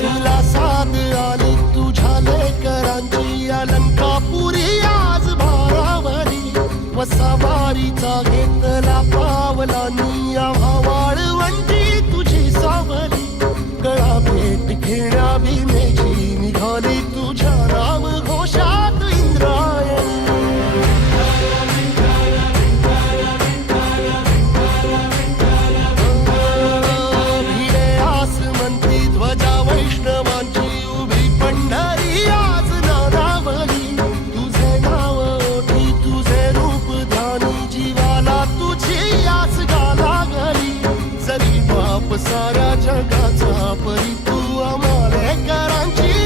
तुला साथ आली तुझ्या लेकरांची अलंकापुरी आज भारावरी वसावारीचा घेतला पावलांनी आव्हा वाळवंटी तुझी सावली गळा भेट घेण्या भीमेची निघाली तुझ्या राम घोषात इंद्रायणी भिडे आसमंती ध्वजा वैष्णवांची उभी पंढरी आज नानावली तुझे नाव ओठी तुझे रूप ध्यानी जीवाला तुझी आस गाला गली जरी बाप साऱ्या जगाचा परी तू आम्हाले करांची